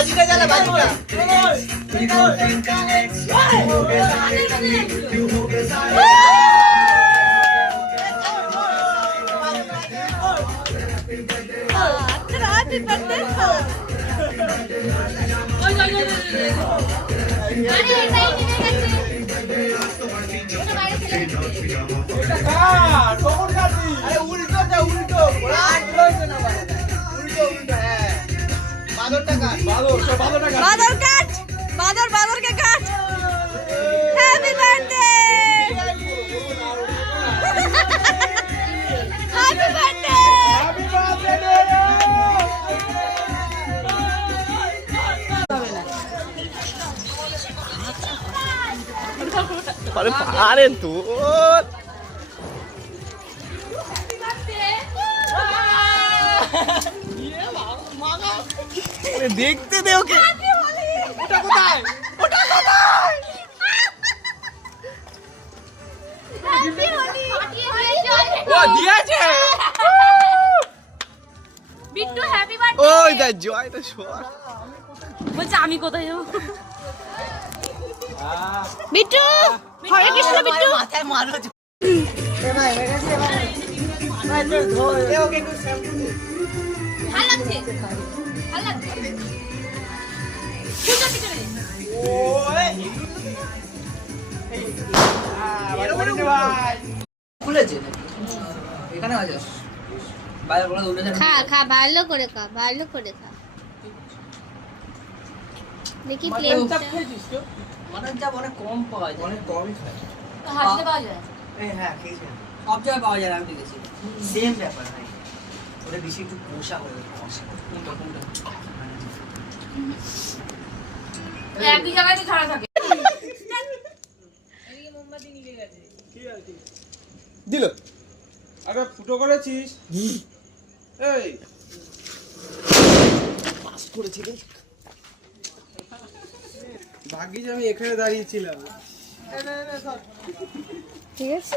बाजीका चला बाजीका बादल काट बादल के काट हैप्पी बर्थडे हैप्पी बर्थडे अरे पारे तू देखते दे ओके ওটা কোথায় हैप्पी होली ও দিয়েছে বিট্টু হ্যাপি বার্থডে ওই দা জয়টা শোর বলছে আমি কোথায় যাব বিট্টু হরে কৃষ্ণ বিট্টু মাথায় মারো এ ভাই গেছে ভাই ভাই তো ধর এ ওকে একটু শ্যাম্পু দে ভালো লাগছে ভালো লাগছে পূজা পিছনে ওই ভাই খুলেছে এখানে আছিস বাইরে বলে উঠে যা খা ভালো করে খা দেখি প্লেনটা অনেক যা অনেক কম পাওয়া যায় অনেক কমই খায় হাতে পাওয়া যায় হ্যাঁ খেয়েছি সব জায়গায় পাওয়া যায় আমি দেখেছি সেম ব্যাপার ভাই ওটা বেশি একটু কষা হয়ে কষা কোনটা একই জায়গায় তো ছাড়া থাকে এদিকে মোমবাতি নিভে গেছে কি আছে দিল আরে ফুটো করেছিস এই পাস করেছি রে ভাগ্যিস আমি এখানে দাঁড়িয়েছিলাম ঠিক আছে